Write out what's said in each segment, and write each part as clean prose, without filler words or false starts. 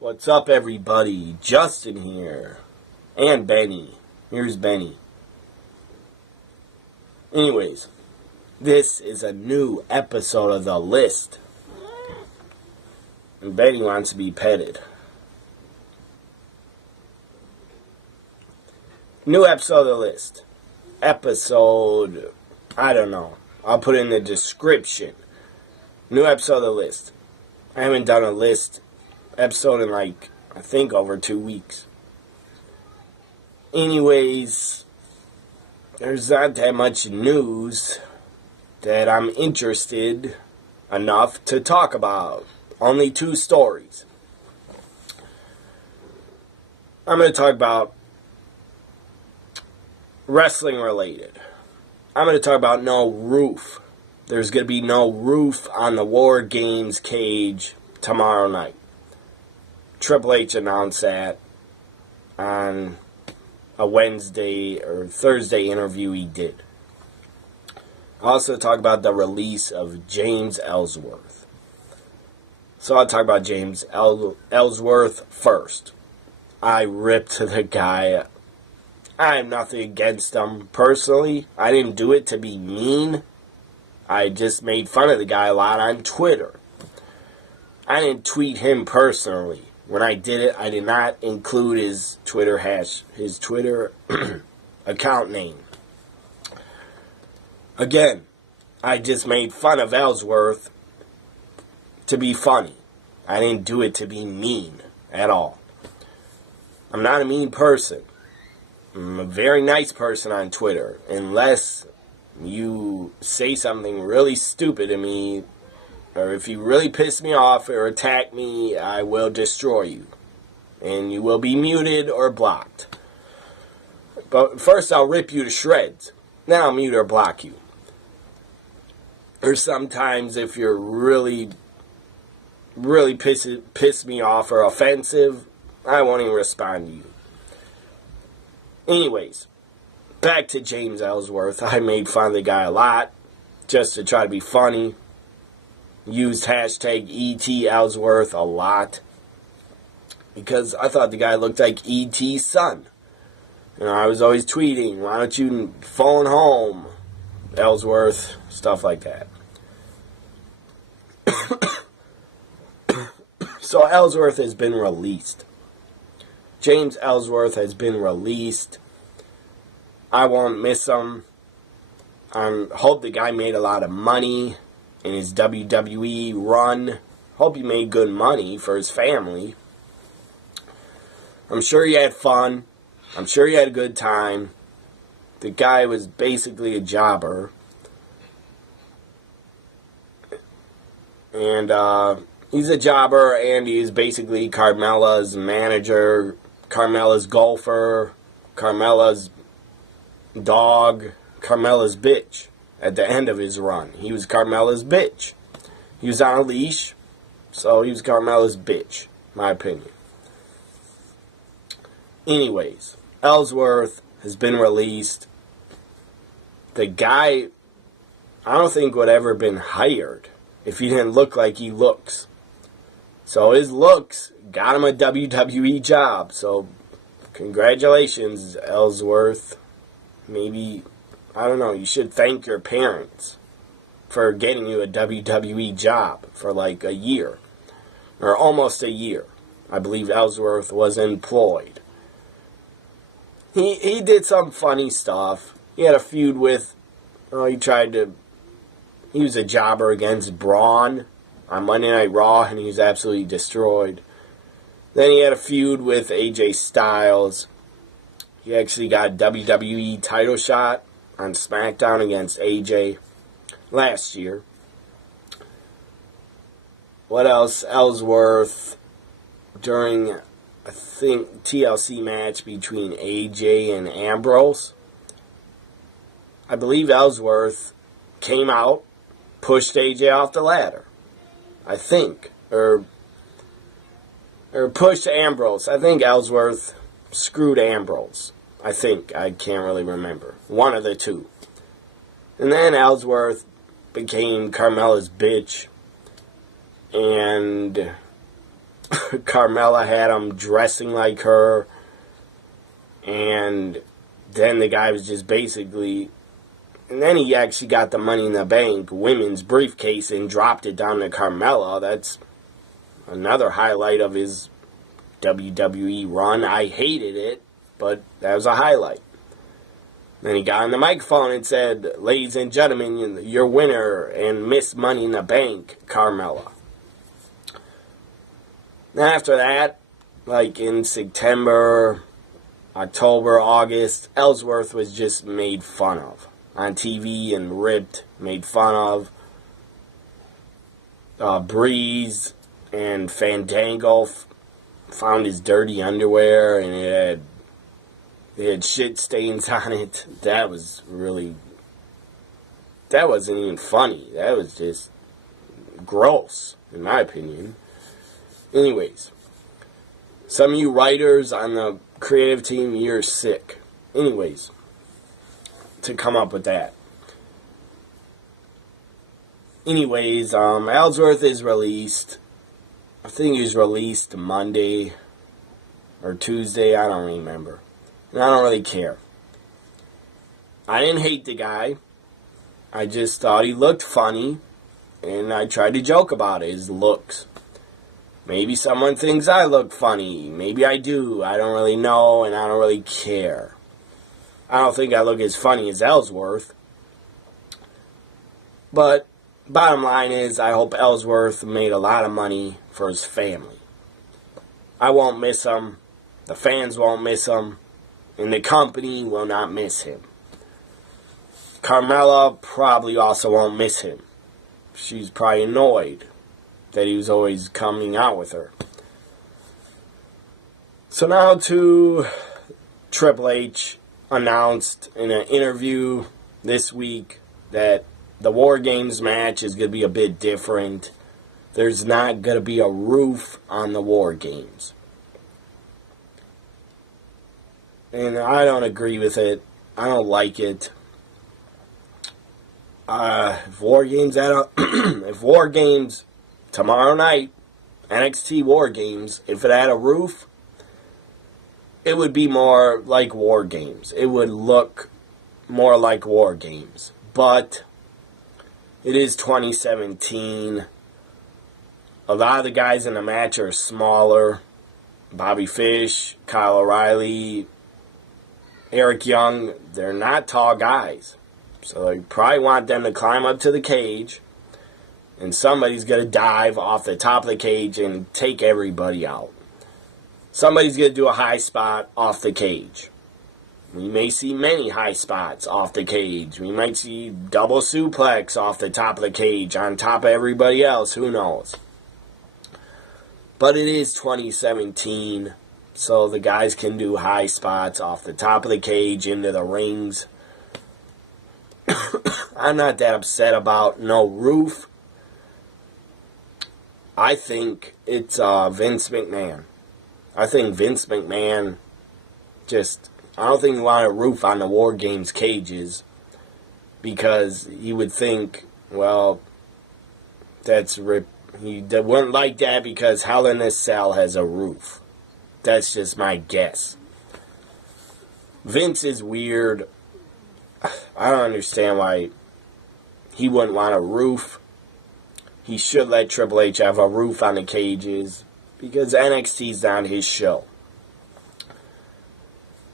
What's up, everybody? Justin here. And Benny. Here's Benny. Anyways, this is a new episode of The List. And Benny wants to be petted. New episode of The List. Episode, I don't know. I'll put it in the description. New episode of The List. I haven't done a list episode in I think over 2 weeks. Anyways, there's not that much news that I'm interested enough to talk about. Only 2 stories. I'm going to talk about wrestling related. I'm going to talk about no roof. There's going to be no roof on the WarGames cage tomorrow night. Triple H announced that on a Wednesday or Thursday interview he did. I'll also talk about the release of James Ellsworth. So I'll talk about James Ellsworth first. I ripped the guy. I have nothing against him personally. I didn't do it to be mean. I just made fun of the guy a lot on Twitter. I didn't tweet him personally. When I did it, I did not include his Twitter account name. Again, I just made fun of Ellsworth to be funny. I didn't do it to be mean at all. I'm not a mean person. I'm a very nice person on Twitter, unless you say something really stupid to me, or if you really piss me off or attack me, I will destroy you. And you will be muted or blocked. But first I'll rip you to shreds. Then I'll mute or block you. Or sometimes if you're really piss me off or offensive, I won't even respond to you. Anyways, back to James Ellsworth. I made fun of the guy a lot, just to try to be funny. Used hashtag ET Ellsworth a lot, because I thought the guy looked like ET's son. You know, I was always tweeting, why don't you phone home, Ellsworth, stuff like that. So Ellsworth has been released. James Ellsworth has been released. I won't miss him. I hope the guy made a lot of money in his WWE run. Hope he made good money for his family. I'm sure he had fun. I'm sure he had a good time. The guy was basically a jobber. And he's a jobber, and he's basically Carmella's manager, Carmella's golfer, Carmella's dog, Carmella's bitch. At the end of his run, he was Carmella's bitch. He was on a leash, so he was Carmella's bitch, my opinion. Anyways, Ellsworth has been released. The guy, I don't think would ever been hired if he didn't look like he looks. So his looks got him a WWE job. So congratulations, Ellsworth. Maybe, I don't know, you should thank your parents for getting you a WWE job for like a year. Or almost a year. I believe Ellsworth was employed. He did some funny stuff. He had a feud with, he was a jobber against Braun on Monday Night Raw, and he was absolutely destroyed. Then he had a feud with AJ Styles. He actually got a WWE title shot on SmackDown against AJ last year. What else? Ellsworth, during, I think, TLC match between AJ and Ambrose, I believe Ellsworth came out, pushed AJ off the ladder. I think. Or pushed Ambrose. I think Ellsworth screwed Ambrose. I think. I can't really remember. One of the two. And then Ellsworth became Carmella's bitch. And Carmella had him dressing like her, and then the guy was just basically... And then he actually got the Money in the Bank women's briefcase and dropped it down to Carmella. That's another highlight of his WWE run. I hated it, but that was a highlight. Then he got on the microphone and said, "Ladies and gentlemen, your winner and Miss Money in the Bank, Carmella." Then after that, like in September, October, August, Ellsworth was just made fun of on TV and ripped, made fun of. Breeze and Fandango found his dirty underwear, and it had shit stains on it. That was really... That wasn't even funny. That was just gross, in my opinion. Anyways, some of you writers on the creative team, you're sick. Anyways, to come up with that. Anyways, Ellsworth is released. I think he was released Monday or Tuesday. I don't remember. And I don't really care. I didn't hate the guy. I just thought he looked funny. And I tried to joke about it, his looks. Maybe someone thinks I look funny. Maybe I do. I don't really know, and I don't really care. I don't think I look as funny as Ellsworth. But bottom line is, I hope Ellsworth made a lot of money for his family. I won't miss him. The fans won't miss him. And the company will not miss him. Carmella probably also won't miss him. She's probably annoyed that he was always coming out with her. So now to Triple H announced in an interview this week that the WarGames match is going to be a bit different. There's not going to be a roof on the WarGames. And I don't agree with it. I don't like it. If WarGames tomorrow night, NXT WarGames, if it had a roof, it would be more like WarGames. It would look more like WarGames. But it is 2017. A lot of the guys in the match are smaller. Bobby Fish, Kyle O'Reilly, Eric Young, they're not tall guys. So you probably want them to climb up to the cage, and somebody's going to dive off the top of the cage and take everybody out. Somebody's going to do a high spot off the cage. We may see many high spots off the cage. We might see double suplex off the top of the cage on top of everybody else. Who knows? But it is 2017, so the guys can do high spots off the top of the cage into the rings. I'm not that upset about no roof. I think it's Vince McMahon. I think Vince McMahon I don't think he wanted a roof on the WarGames cages, because he would think, well, he wouldn't like that because Hell in a Cell has a roof. That's just my guess. Vince is weird. I don't understand why he wouldn't want a roof. He should let Triple H have a roof on the cages, because NXT's not his show.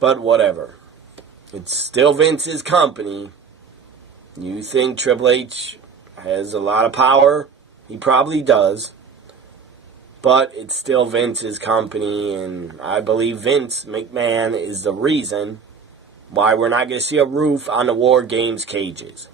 But whatever. It's still Vince's company. You think Triple H has a lot of power? He probably does. But it's still Vince's company, and I believe Vince McMahon is the reason why we're not going to see a roof on the WarGames cages.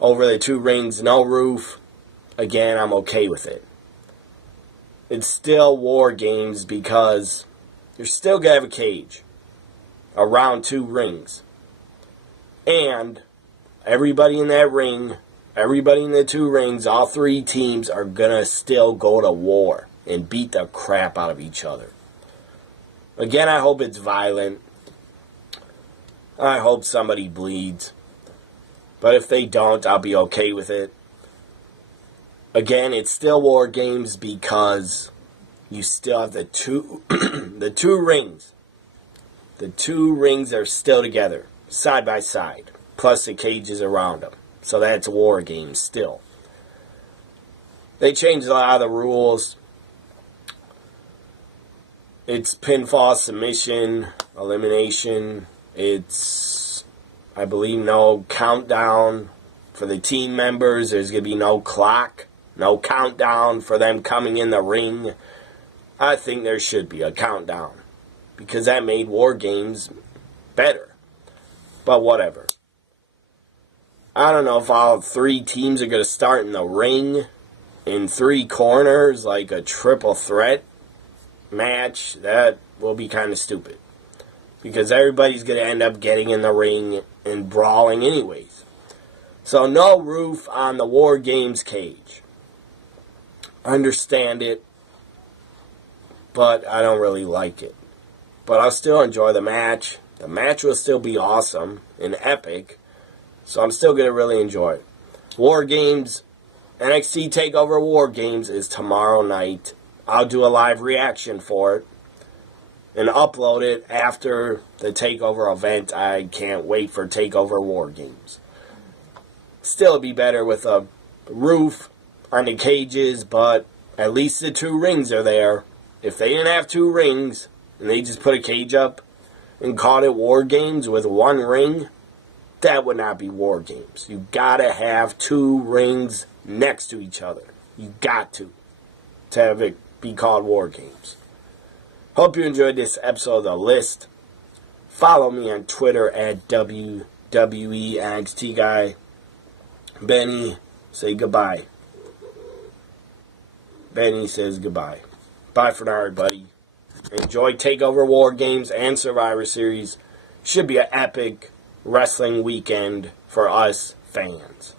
Over the two rings, no roof. Again, I'm okay with it. It's still WarGames because you're still going to have a cage around two rings. And everybody in that ring, everybody in the two rings, all three teams are going to still go to war and beat the crap out of each other. Again, I hope it's violent. I hope somebody bleeds. But if they don't, I'll be okay with it. Again, it's still WarGames because you still have the two the two rings. The two rings are still together, side by side, plus the cages around them. So that's WarGames still. They changed a lot of the rules. It's pinfall, submission, elimination. It's, I believe, no countdown for the team members. There's going to be no clock, no countdown for them coming in the ring. I think there should be a countdown because that made WarGames better. But whatever. I don't know if all three teams are going to start in the ring in three corners like a triple threat match. That will be kind of stupid because everybody's going to end up getting in the ring and brawling anyways. So no roof on the WarGames cage. Understand it, but I don't really like it. But I'll still enjoy the match. The match will still be awesome and epic, so I'm still going to really enjoy it. WarGames, NXT TakeOver WarGames is tomorrow night. I'll do a live reaction for it and upload it after the TakeOver event. I can't wait for TakeOver WarGames. Still, it'd be better with a roof on the cages, but at least the two rings are there. If they didn't have two rings and they just put a cage up and called it WarGames with one ring, that would not be WarGames. You gotta have two rings next to each other. You got to have it be called WarGames. Hope you enjoyed this episode of The List. Follow me on Twitter at WWENXTGuy. Benny, say goodbye. Benny says goodbye. Bye for now, everybody. Enjoy TakeOver WarGames and Survivor Series. Should be an epic wrestling weekend for us fans.